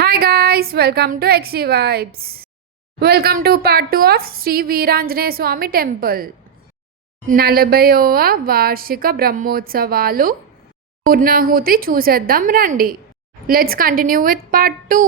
Hi guys, welcome to XC Vibes. Welcome to part 2 of Sri Veeranjaneya Swami Temple. 40వ వార్షిక బ్రహ్మోత్సవాలు పూర్ణాహుతి చూసేద్దాం రండి. Let's continue with part 2.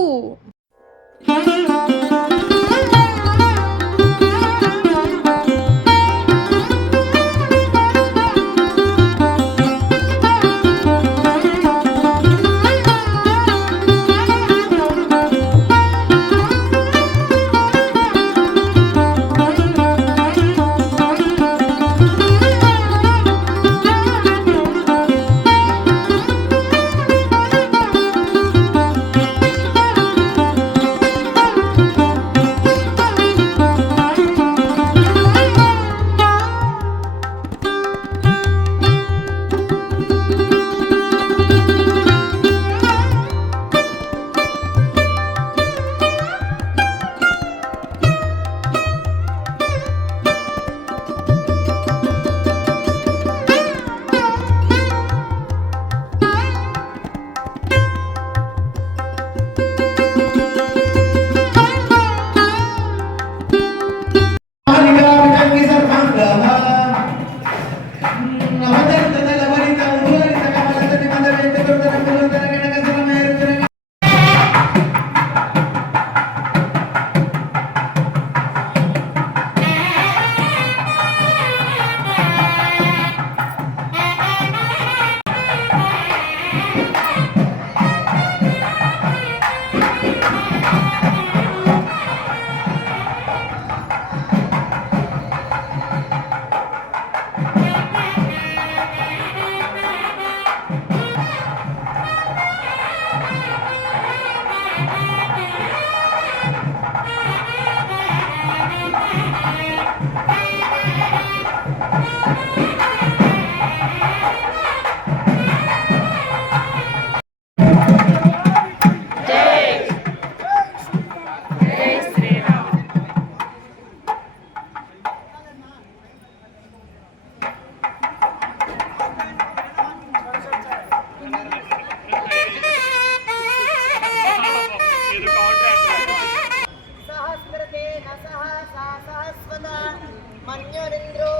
मन्युरिन्द्रो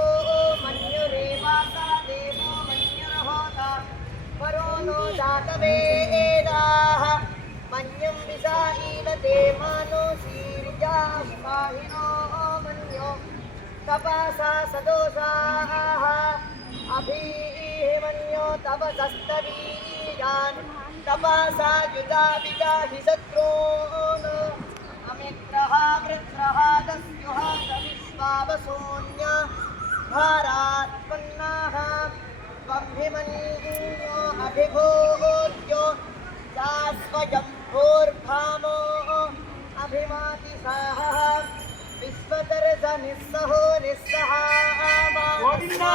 मन्युरेवासा देवो मन्युर्होता परो नो जातवेदाः मन्युं विषाहीनते मानो शीर्जास्पाहिनो मन्यो तपसा सदोषाः अभिमन्यो तपसस्तवीयान् तपसा युधाविदाहि शत्रून् अमित्रः वृत्रः दस्युः सविश्वावसून्य भारात्पन्नाः त्वभिमन्यो अभिभूत्यो शाश्वयं भूर्भामो अभिमाति साहः विश्वदर्श निस्सहो निस्सहा गोविन्दा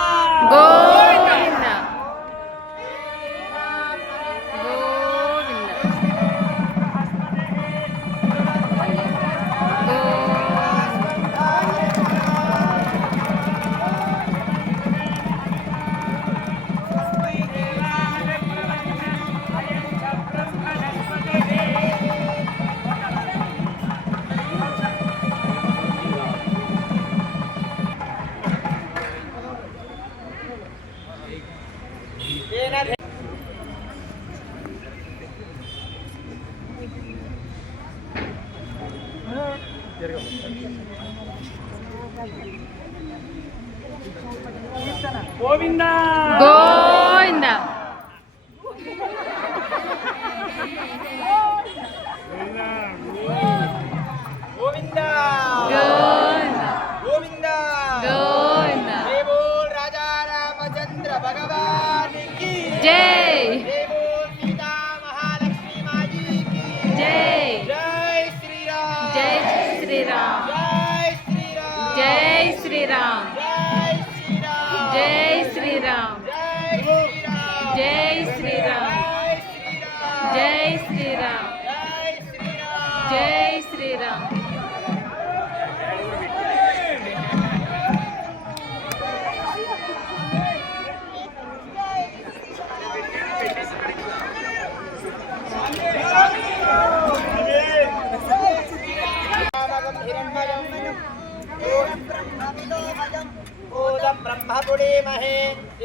గోవిందా గోవిందా गोविंदा गोविंदा जय बोल राजा रामचंद्र भगवान की जय जय बोल सीता महालक्ष्मी माजी की जय जय श्री राम जय श्री राम जय श्री राम जय श्री राम जय श्री राम जय श्री राम जय ब्रह्म पुणीमहे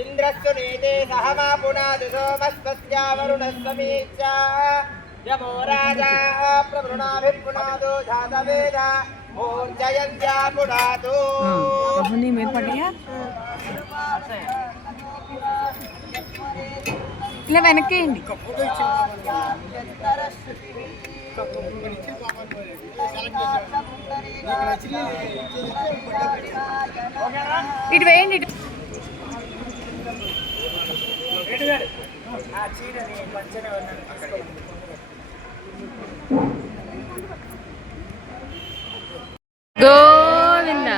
इन्द्रस्तु नीते सहमा पुनादु सोमस्वस्या वरुणस्वमीच्या यमो राजा प्रवृणाभिपुनादो जातवेद ऊर्जयन्त्या पुनादो ఇలా వెనకేయండి. ఇటు వేయండి. గోవింద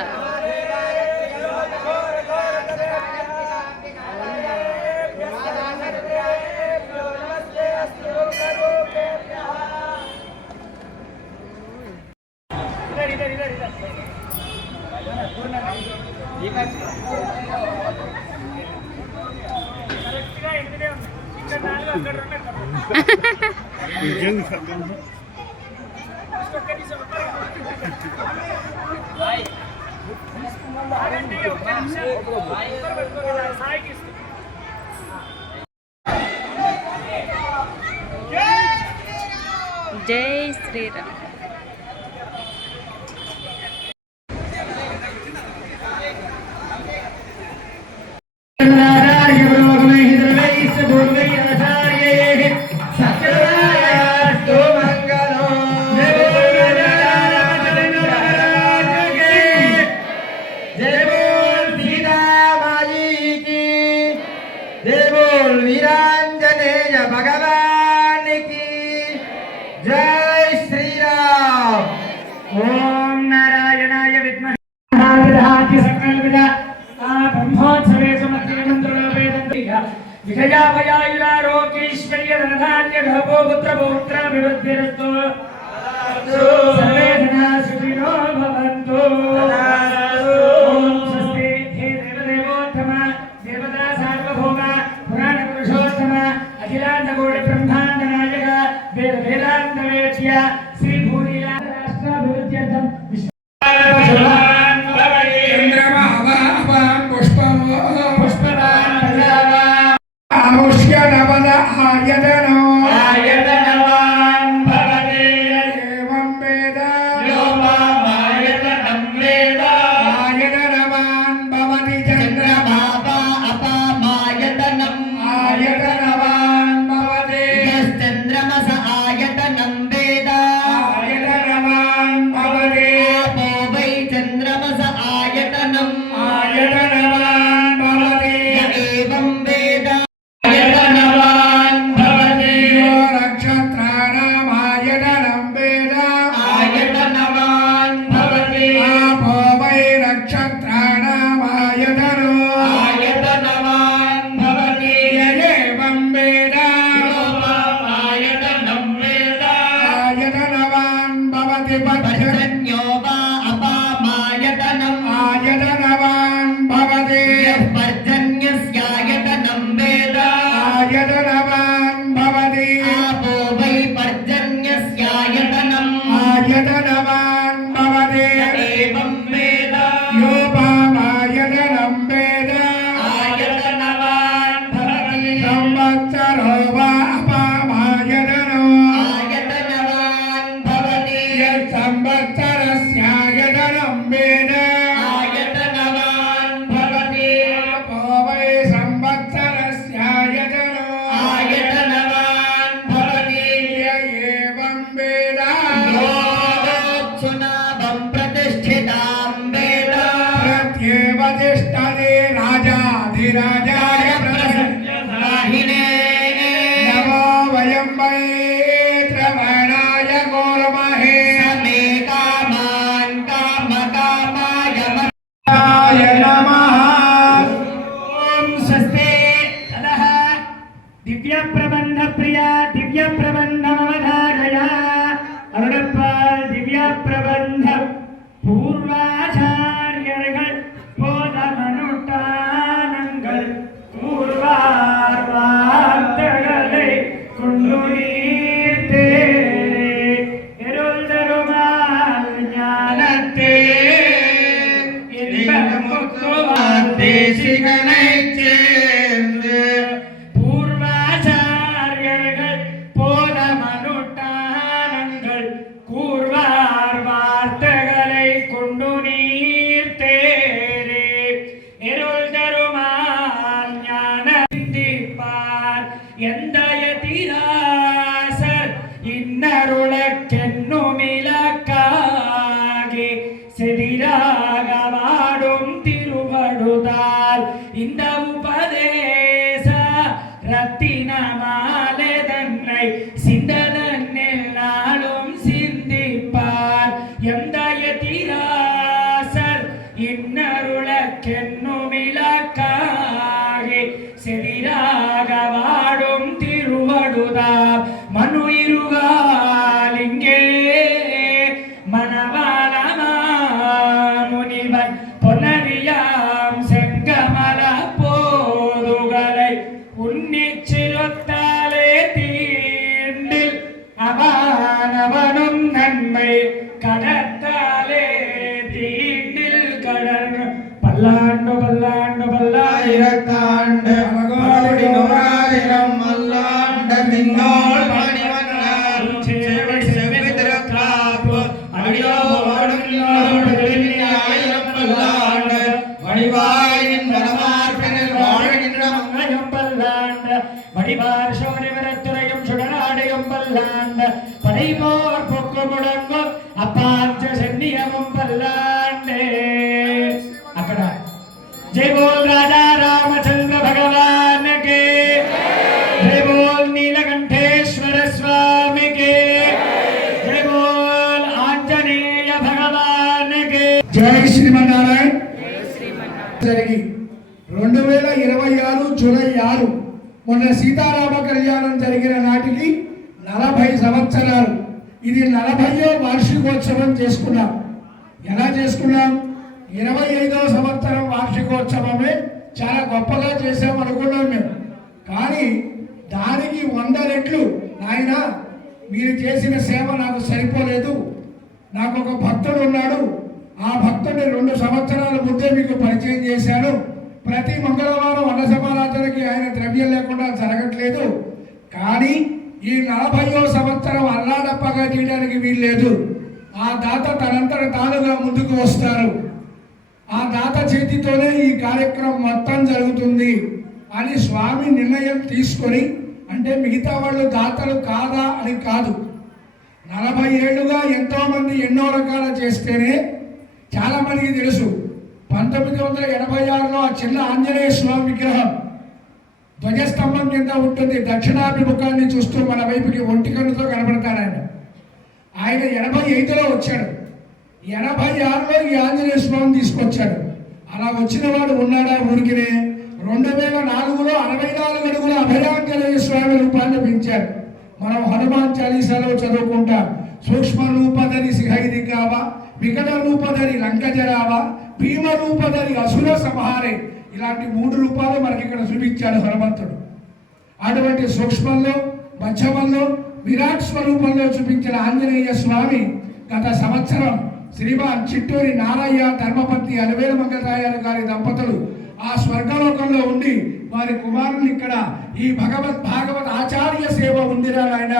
జై శ్రీరామ్. वीरांजनेय भगवान की जय श्री राम। ओम नारायणाय विद्महे ब्रह्मोत्सवे सुमते मंत्रोपवेदन्तिः विजयाभयायुरारोग्यैश्वर्य धनधान्य घोपो पुत्र पौत्राभिवृद्धिरस्तु सर्वे जनाः सुखिनो भवन्तु। ओम स्वस्ति हे देवदेवोत्तम देवता सार्वभौम पुराण पुरुषोत्तम अखिलाण्डकोटि ब्रह्माण्ड नायक वेद वेदान्त वेद्य श्री भूरीला राष्ट्राभिवृद्ध्यर्थं राजाधिराजाय प्रसन्नदाहिने नमो वयं मैत्रवणाय कुर्महे समे कामान् कामकामाय नमः। ॐ स्वस्ति तदः दिव्यप्रबन्ध प्रिया दिव्यप्रबन्धमवधारय अरुणपाल दिव्यप्रबन्ध पूर्वाचार्यர்கள் போதமனுட்டானங்கள் பூர்வார்வார்த்தகளை கொண்டுயிர்த்தே இருள் தருமால் ஞானத்தே இன்பமுத்துவான் தேசி இன்னருளக்கென்னு மிளக்காகி செதிராக வாடும் திருவடுதால் இந்த உபதேச ரத்தின மாலை தன்னை சிந்ததன்னில் நாளும் சிந்திப்பார் எந்த எதிராசர் இன்னருளக்கென்னு மிளக்காகி செதிராக வாடும் திருவடுதால் மனுயிருகாலிங்கே மணவாளமா முனிவன் பொன்னடியாம் செங்கமல போதுகளை உன்னிச்சிருத்தாலே தீண்டில் அவனவனும் நன்மை கடத்தாலே தீண்டில் கடன் பல்லாண்டு பல்லாண்டு பல்லாயிரத்தாண்டு கோடி நூறாயிரம் மல்லாண்ட மின்னோள் மணிவண்ணர் சேவை செவ்விதிருக்காப்பு அடியோடும் ஆயிரம் பல்லாண்டு வடிவாயின் வனமார்பினில் வாழ்கின்ற மங்கையும் பல்லாண்டு வடிவார் சோரிவரத்துறையும் சுடராடையும் பல்லாண்டு படைபோர் பொக்கு முடங்கும் அப்பாஞ்ச சென்னியமும் பல்லாண்டே అక్కడ జై బోల్ రాజా రామచంద్ర భగవాన్ కే జై బోల్ నీలకంఠేశ్వర స్వామి కే జై బోల్ ఆంజనేయ భగవాన్ కే జై శ్రీమన్నారాయణ జరిగి 2026 జూలై 6 మొన్న సీతారామ కళ్యాణం జరిగిన నాటికి 40 సంవత్సరాలు. ఇది 40వ వార్షికోత్సవం చేసుకున్నాం. ఎలా చేసుకున్నాం? 25వ సంవత్సరం వార్షికోత్సవమే చాలా గొప్పగా చేసాం అనుకున్నాం మేము. కానీ దానికి 100 రెట్లు నాయన మీరు చేసిన సేవ నాకు సరిపోలేదు, నాకు ఒక భక్తుడు ఉన్నాడు, ఆ భక్తుడిని 2 సంవత్సరాల ముందే మీకు పరిచయం చేశాను, ప్రతి మంగళవారం అన్న సమారాధనకి ఆయన ద్రవ్యం లేకుండా జరగట్లేదు, కానీ ఈ 40వ సంవత్సరం అల్లాడప్పగా చేయడానికి వీల్లేదు, ఆ దాత తనంతట తానుగా ముందుకు వస్తారు, ఆ దాత చేతితోనే ఈ కార్యక్రమం మొత్తం జరుగుతుంది అని స్వామి నిర్ణయం తీసుకొని, అంటే మిగతా వాళ్ళు దాతలు కాదా అని కాదు, 40 ఏళ్ళుగా ఎంతోమంది ఎన్నో రకాల చేస్తేనే చాలా మందికి తెలుసు. 1986లో ఆ చిన్న ఆంజనేయ స్వామి విగ్రహం ధ్వజస్తంభం కింద ఉంటుంది, దక్షిణాభిముఖాన్ని చూస్తూ మన వైపుకి ఒంటి కన్నుతో కనబడతాడు ఆయన. ఆయన 85లో వచ్చాడు, 86లో ఈ ఆంజనేయ స్వామిని తీసుకొచ్చాడు. అలా వచ్చిన వాడు ఉన్నాడా ఊరికినే? 2004లో 64 అడుగుల అభయాంజనేయ స్వామి రూపాన్ని పెంచారు. మనం హనుమాన్ చాలీసాలో చదువుకుంటాం, సూక్ష్మ రూపధరి సిహైది కావా, వికట రూపధరి లంకజరావా, భీమ రూపధరి అసుర సంహారే, ఇలాంటి 3 రూపాలు మనకి ఇక్కడ చూపించాడు హనుమంతుడు. అటువంటి సూక్ష్మంలో, మధ్యమంలో, విరాట్ స్వరూపంలో చూపించిన ఆంజనేయ స్వామి గత సంవత్సరం శ్రీమాన్ చిట్టూరి నారయ్య ధర్మపత్ని అలివేలు మంగతాయారు గారి దంపతులు ఆ స్వర్గలోకంలో ఉండి వారి కుమారులు ఇక్కడ ఈ భాగవత్ ఆచార్య సేవ ఉందిరా నాయన,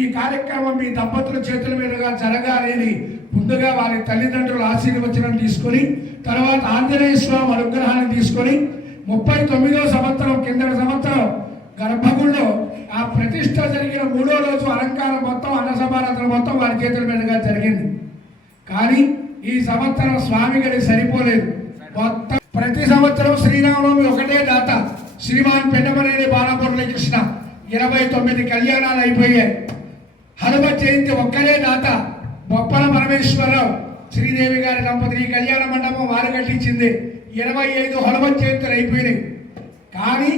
ఈ కార్యక్రమం మీ దంపతుల చేతుల మీదుగా జరగాలని ముందుగా వారి తల్లిదండ్రుల ఆశీర్వచనం తీసుకొని, తర్వాత ఆంజనేయ స్వామి అనుగ్రహాన్ని తీసుకొని 39వ సంవత్సరం కిందటి సంవత్సరం గర్భగుడిలో ఆ ప్రతిష్ట జరిగిన 3వ రోజు అలంకారం మొత్తం అన్న సమారాధన మొత్తం వారి చేతుల మీదుగా జరిగింది. కానీ ఈ సంవత్సరం స్వామి గడి సరిపోలేదు. మొత్తం ప్రతి సంవత్సరం శ్రీరామనవమి ఒకటే దాత శ్రీమాన్ పెద్దమనేని బాలమురళీకృష్ణ 29 కళ్యాణాలు అయిపోయాయి. హనుమ జయంతి ఒక్కరే దాత బొప్పల పరమేశ్వరరావు శ్రీదేవి గారి దంపతులు ఈ కళ్యాణ మండపం వారు కట్టించింది. 25 హనుమ జయంతులు అయిపోయినాయి. కానీ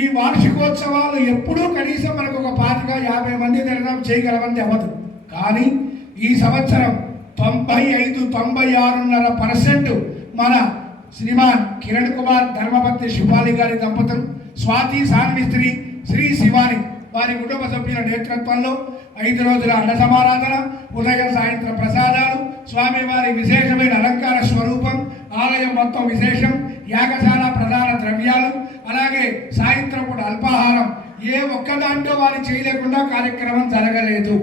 ఈ వార్షికోత్సవాలు ఎప్పుడూ కనీసం మనకు ఒక 25-50 మంది నిర్ణయం చేయగలమంది అవ్వదు. కానీ ఈ సంవత్సరం 96.5% మన శ్రీమాన్ కిరణ్ కుమార్ ధర్మపత్ని శివాలి గారి దంపతులు, స్వాతి సాన్మిస్త్రి, శ్రీ శివాని వారి కుటుంబ సభ్యుల నేతృత్వంలో 5 రోజుల అన్న సమారాధన, ఉదయం సాయంత్రం ప్రసాదాలు, స్వామివారి విశేషమైన అలంకార స్వరూపం, ఆలయం మొత్తం విశేషం, యాగశాల ప్రధాన ద్రవ్యాలు, అలాగే సాయంత్రం పూట అల్పాహారం, ఏ ఒక్క దాంట్లో వారు చేయలేకుండా కార్యక్రమం జరగలేదు.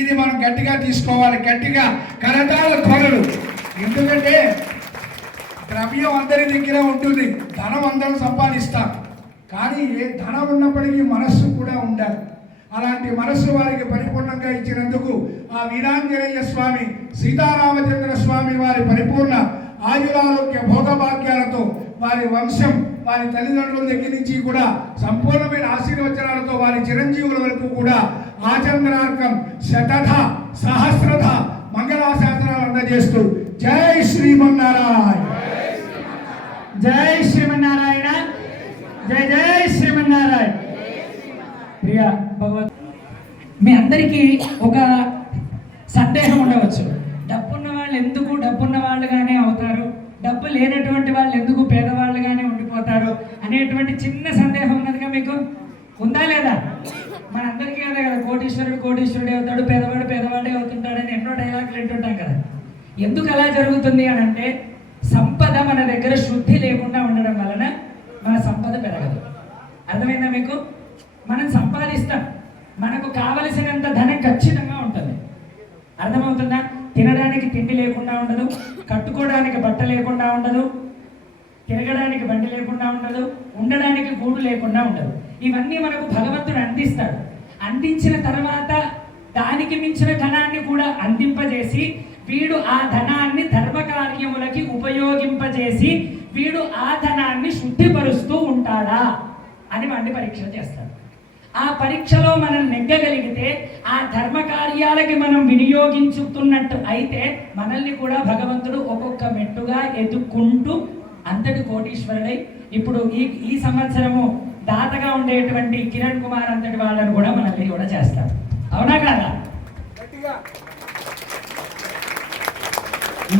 ఇది మనం గట్టిగా తీసుకోవాలి, గట్టిగా కరతాళ ధ్వనులు. ఎందుకంటే ద్రవ్యం అందరి దగ్గర ఉంటుంది, ధనం అందరూ సంపాదిస్తారు, కానీ ఏ ధనం ఉన్నప్పటికీ మనస్సు కూడా ఉండాలి. అలాంటి మనస్సు వారికి పరిపూర్ణంగా ఇచ్చినందుకు ఆ వీరాంజనేయ స్వామి సీతారామచంద్ర స్వామి వారి పరిపూర్ణ ఆయురారోగ్య భోగభాగ్యాలతో వారి వంశం వారి తల్లిదండ్రుల దగ్గర నుంచి కూడా సంపూర్ణమైన ఆశీర్వచనాలతో వారి చిరంజీవుల వరకు కూడా ఆచంద్రార్కం శతధ సహస్రధ మంగళాశాసనాలు అందజేస్తూ జై శ్రీమన్నారాయణ, జై శ్రీమన్నారాయణ, జై జై శ్రీమన్నారాయణ. ప్రియ భగవత్, మీ అందరికీ ఒక సందేహం ఉండవచ్చు, డబ్బున్న వాళ్ళు ఎందుకు డబ్బున్న వాళ్ళుగానే అవుతారు, డబ్బు లేనటువంటి వాళ్ళు ఎందుకు పేదవాళ్ళుగానే ఉండిపోతారు అనేటువంటి చిన్న సందేహం ఉన్నదిగా మీకు ఉందా లేదా? మనందరికీ అదే కదా, కోటీశ్వరుడు కోటీశ్వరుడే అవుతాడు, పేదవాడు పేదవాడే అవుతుంటాడని ఎన్నో డైలాగులు వింటుంటాం కదా. ఎందుకు అలా జరుగుతుంది అని అంటే, సంపద మన దగ్గర శుద్ధి లేకుండా ఉండడం వలన మన సంపద పెరగదు. అర్థమైందా మీకు? మనం సంపాదిస్తాం, మనకు కావలసినంత ధనం ఖచ్చితంగా ఉంటుంది. అర్థమవుతుందా? తినడానికి తిండి లేకుండా ఉండదు, కట్టుకోవడానికి బట్ట లేకుండా ఉండదు, తిరగడానికి బండి లేకుండా ఉండదు, ఉండడానికి గూడు లేకుండా ఉండదు. ఇవన్నీ మనకు భగవంతుడు అందిస్తాడు. అందించిన తర్వాత దానికి మించిన ధనాన్ని కూడా అందింపజేసి వీడు ఆ ధనాన్ని ధర్మకార్యములకి ఉపయోగింపజేసి వీడు ఆ ధనాన్ని శుద్ధిపరుస్తూ ఉంటాడా అని వాడిని పరీక్ష చేస్తాడు. ఆ పరీక్షలో మనం నెగ్గగలిగితే ఆ ధర్మ కార్యాలకి మనం వినియోగించుతున్నట్టు అయితే మనల్ని కూడా భగవంతుడు ఒక్కొక్క మెట్టుగా ఎదుక్కుంటూ అంతటి కోటీశ్వరుడై ఇప్పుడు ఈ సంవత్సరము దాతగా ఉండేటువంటి కిరణ్ కుమార్ అంతటి వాళ్ళని కూడా మనల్ని కూడా చేస్తాడు. అవునా కాదా?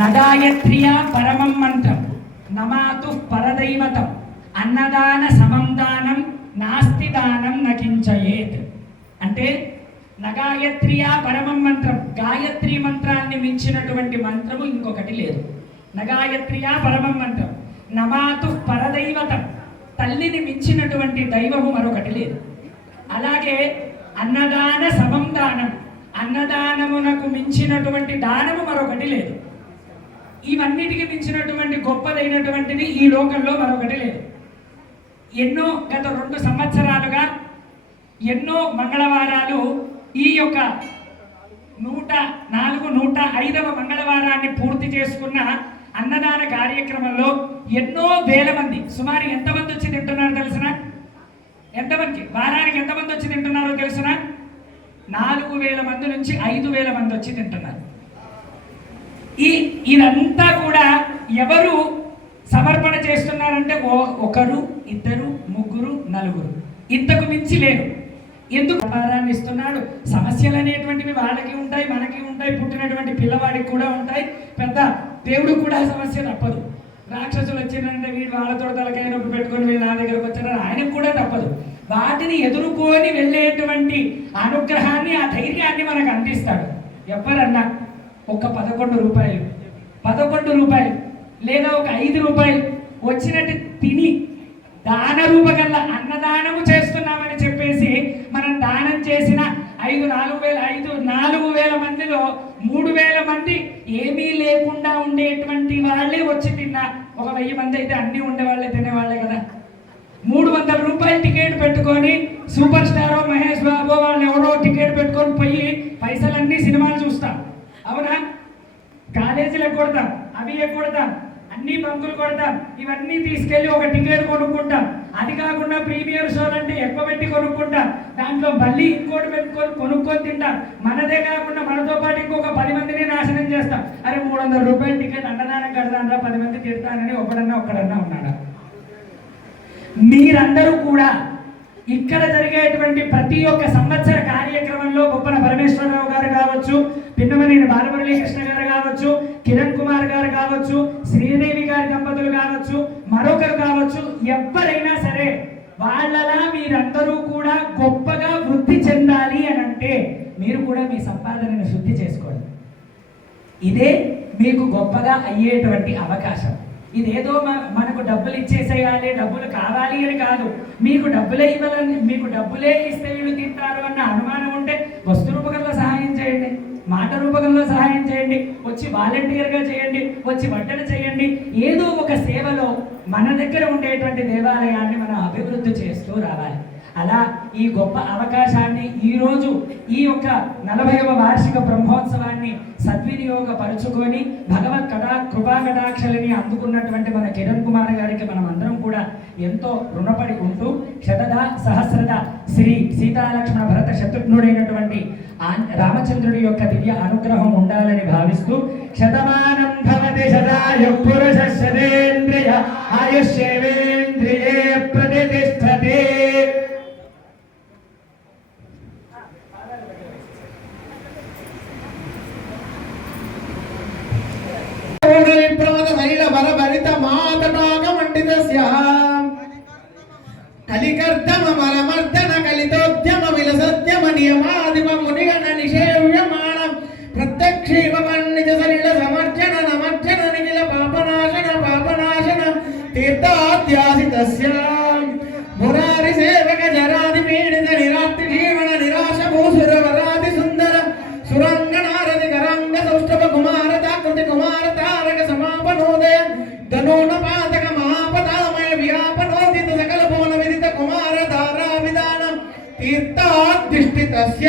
నగాయత్రియ పరమం మంత్రం నమాతు పరదైవతం అన్నదాన సమం దానం నాస్తి దానం నకించయేత్. అంటే నగాయత్రియ పరమం మంత్రం, గాయత్రి మంత్రాన్ని మించినటువంటి మంత్రము ఇంకొకటి లేదు. నగాయత్రియ పరమం మంత్రం నమాతు పరదైవతం, తల్లిని మించినటువంటి దైవము మరొకటి లేదు. అలాగే అన్నదాన సమం దానం, అన్నదానమునకు మించినటువంటి దానము మరొకటి లేదు. ఇవన్నిటికి మించినటువంటి గొప్పదైనటువంటిది ఈ లోకంలో మరొకటి లేదు. ఎన్నో గత 2 సంవత్సరాలుగా ఎన్నో మంగళవారాలు ఈ యొక్క 105వ మంగళవారాన్ని పూర్తి చేసుకున్న అన్నదాన కార్యక్రమంలో ఎన్నో వేల మంది, సుమారు ఎంతమంది వచ్చి తింటున్నారో తెలుసిన? ఎంతమంది వారానికి ఎంతమంది వచ్చి తింటున్నారో తెలుసిన? 4000 మంది నుంచి 5000 మంది వచ్చి తింటున్నారు. ఇదంతా కూడా ఎవరు సమర్పణ చేస్తున్నారంటే ఒకరు, ఇద్దరు, ముగ్గురు, నలుగురు, ఇంతకు మించి లేరు. ఎందుకు? వ్యాపారాన్ని ఇస్తున్నాడు. సమస్యలు అనేటువంటివి వాళ్ళకి ఉంటాయి, మనకి ఉంటాయి, పుట్టినటువంటి పిల్లవాడికి కూడా ఉంటాయి, పెద్ద దేవుడు కూడా సమస్య తప్పదు. రాక్షసులు వచ్చిందంటే వీడు వాళ్ళతో తలకాయ నొప్పి పెట్టుకొని వీళ్ళు నా దగ్గరకు వచ్చారని ఆయనకు కూడా తప్పదు. వాటిని ఎదుర్కొని వెళ్ళేటువంటి అనుగ్రహాన్ని, ఆ ధైర్యాన్ని మనకు అందిస్తాడు. ఎవరన్నా ఒక 11 రూపాయలు లేదా ఒక 5 రూపాయలు వచ్చినట్టు తిని దాన రూపగల్ల అన్నదానము చేస్తున్నామని చెప్పేసి మనం దానం చేసిన 4,000 మందిలో 3,000 మంది ఏమీ లేకుండా ఉండేటువంటి వాళ్ళే వచ్చి తిన్నా. ఒక 1000 మంది అయితే అన్నీ ఉండేవాళ్ళే, తినేవాళ్ళే కదా. 300 రూపాయలు టికెట్ పెట్టుకొని సూపర్ స్టారో మహేష్ బాబు వాళ్ళు ఎవరో టికెట్ పెట్టుకొని పోయి పైసలన్నీ సినిమాలు చూస్తాం. అవునా? కాలేజీలకు కొడతాం, అవి కొడతాం, అన్ని బంకులు కొడతాం, ఇవన్నీ తీసుకెళ్ళి ఒక టికెట్ కొనుక్కుంటాం. అది కాకుండా ప్రీమియర్ షోలు అంటే ఎక్కువ పెట్టి కొనుక్కుంటాం, దాంట్లో మళ్ళీ ఇంకోటి పెట్టుకొని కొనుక్కొని తింటాం. మనదే కాకుండా మనతో పాటు ఇంకొక 10 మందిని నాశనం చేస్తాం. అరే 300 రూపాయల టికెట్ అన్నదానం కడతానరా, 10 మంది తిడతానని ఒక్కడన్నా ఉన్నాడా? మీరందరూ కూడా ఇక్కడ జరిగేటువంటి ప్రతి ఒక్క సంవత్సర కార్యక్రమంలో బొప్పన పరమేశ్వరరావు గారు కావచ్చు, పిన్నమనేని బాలమురళీకృష్ణ గారు కావచ్చు, కిరణ్ కుమార్ గారు కావచ్చు, శ్రీదేవి గారి దంపతులు కావచ్చు, మరొకరు కావచ్చు, ఎవరైనా సరే వాళ్ళలా మీరందరూ కూడా గొప్పగా వృద్ధి చెందాలి అని అంటే మీరు కూడా మీ సంపాదనను శుద్ధి చేసుకోండి. ఇదే మీకు గొప్పగా అయ్యేటువంటి అవకాశం. ఇదేదో మనకు డబ్బులు ఇచ్చేసేయాలి, డబ్బులు కావాలి అని కాదు. మీకు డబ్బులే ఇవ్వాలని, మీకు డబ్బులే ఇస్తే వీళ్ళు తింటారు అన్న అనుమానం ఉంటే వస్తు రూపకంలో సహాయం చేయండి, మాట రూపకంలో సహాయం చేయండి, వచ్చి వాలంటీర్గా చేయండి, వచ్చి వడ్డన చేయండి. ఏదో ఒక సేవలో మన దగ్గర ఉండేటువంటి దేవాలయాన్ని మనం అభివృద్ధి చేస్తూ రావాలి. అలా ఈ గొప్ప అవకాశాన్ని ఈరోజు ఈ యొక్క 40వ వార్షిక బ్రహ్మోత్సవాన్ని సద్వినియోగపరుచుకొని భగవత్ కృపా కటాక్షలని అందుకున్నటువంటి మన కిరణ్ కుమార్ గారికి మనం అందరం కూడా ఎంతో రుణపడి ఉంటూ శతద సహస్రద శ్రీ సీతాలక్ష్మణ భరత శత్రుఘ్నుడైనటువంటి రామచంద్రుడి యొక్క దివ్య అనుగ్రహం ఉండాలని భావిస్తూ శతమానం భవతి శతాయు పురుష శతేంద్రియ ఆయుష్యేవేంద్రియే ప్రతిష్టతే. కలికర్దమ మలమర్దన కలితోద్యమ విలసద్యమ నియమాదిమ మునిగణ నిషేవ్యమాణం ప్రత్యక్షీవమన్నిజ సలిల సమర్జన నమర్జన నిఖిల పాపనాశన తీర్థాద్యాసితస్య మురారి సేవక జరాది పీడిత నిరాత్రి జీవన నిరాశ భూసుర వరాది సుందర సురంగనారది కరంగ సౌష్ఠవ కుమార జాగృతి కుమార తారక సమాపనోదయ ధనోన పాతక మహాపదామయ వ్యాపనోదిత సకల భువన విదిత కుమార ధారా విధాన తీర్థాధిష్ఠితస్య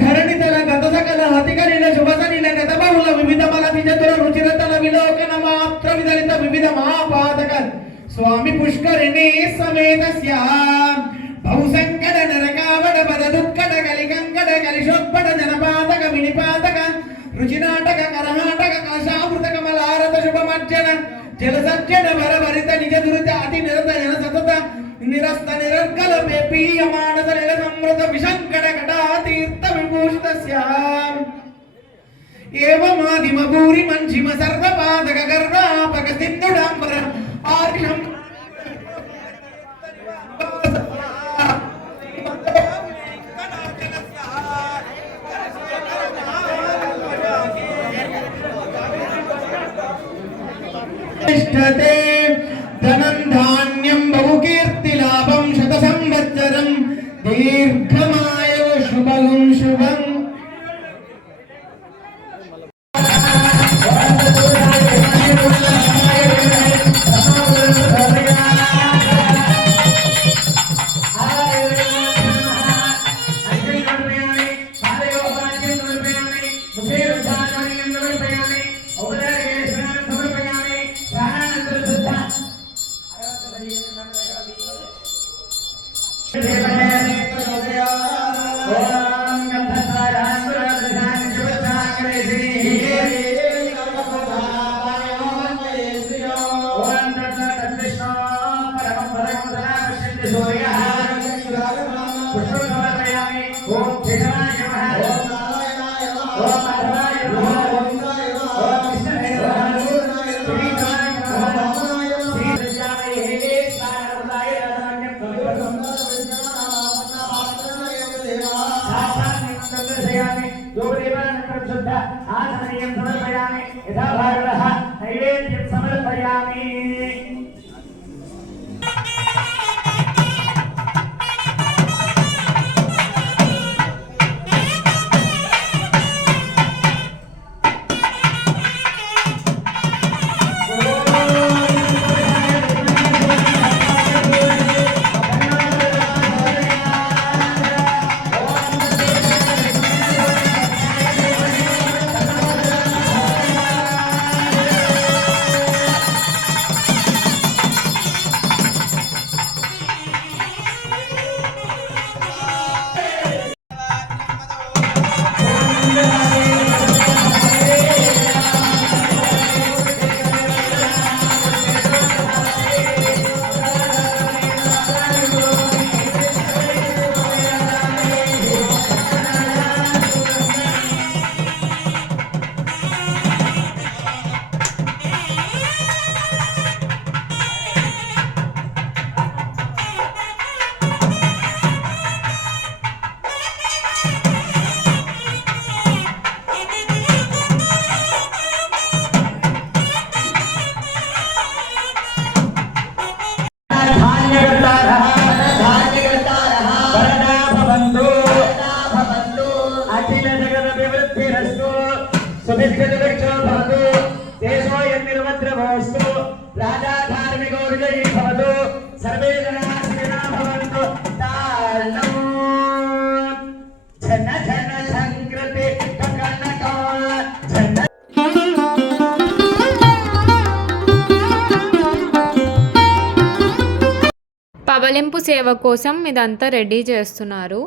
ధరణితల గత సకల అతికరిణ శుభసనిల గత బహుళ వివిధ మలతి చతుర రుచిరతల విలోకన మాత్ర విదలిత వివిధ మహాపాతక స్వామి పుష్కరిణీ సమేతస్య బహుసంకట నరకావడ పద దుఃఖట కలికంకట కలిశోత్పట జనపాతక వినిపాతక రుచినాటక కరహాటక కలశామృత కమలారత శుభమర్జన జలసజ్జన వరవరిత నిజ దురిత అతి నిరత జన సతత నిరస్త నిరర్గల పేపీయ మానస నిల సంవృత విశంకట కటా తీర్థ విభూషితస్య ఏవమాదిమ భూరి మంచిమ సర్వపాదక గర్వాపక సింధుడాంబర ఆర్షం ధనం ధాన్యం బహుకీర్తి లాభం శత సంవత్సరం దీర్ఘమాయు శుభం శుభం. నైవేద్యం సమర్పయామి. రాజా ధార్మికో విజయీ భవతు సర్వే జనా సుఖినో భవంతు. ఆవలింపు సేవ కోసం ఇదంతా రెడీ చేస్తున్నారు.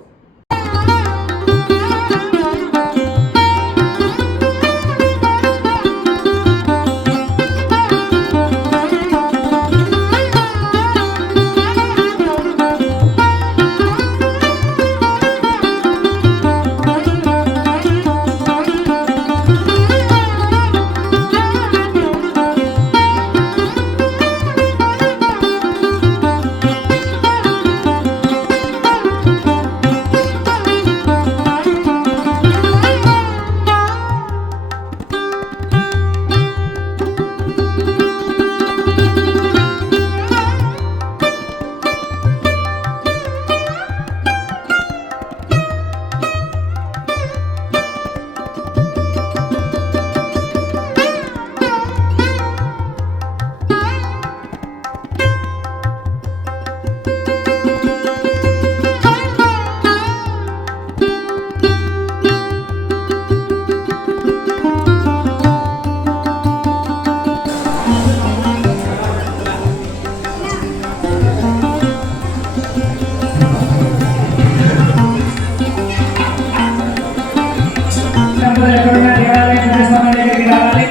టెంపుల్ ఎక్కడున్నా దేవాలయం దేవస్థానం దగ్గరికి రావాలి.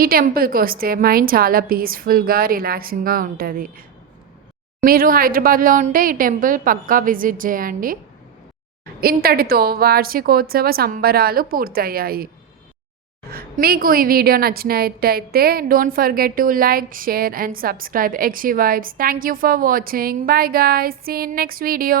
ఈ టెంపుల్కి వస్తే మైండ్ చాలా పీస్ఫుల్గా రిలాక్సింగ్గా ఉంటుంది. మీరు హైదరాబాద్లో ఉంటే ఈ టెంపుల్ పక్కా విజిట్ చేయండి. ఇంతటితో వార్షికోత్సవ సంబరాలు పూర్తయ్యాయి. మీకు ఈ వీడియో నచ్చినట్టయితే don't forget to like, share and subscribe Ekshi Vibes. Thank you for watching. Bye guys. See you in next video.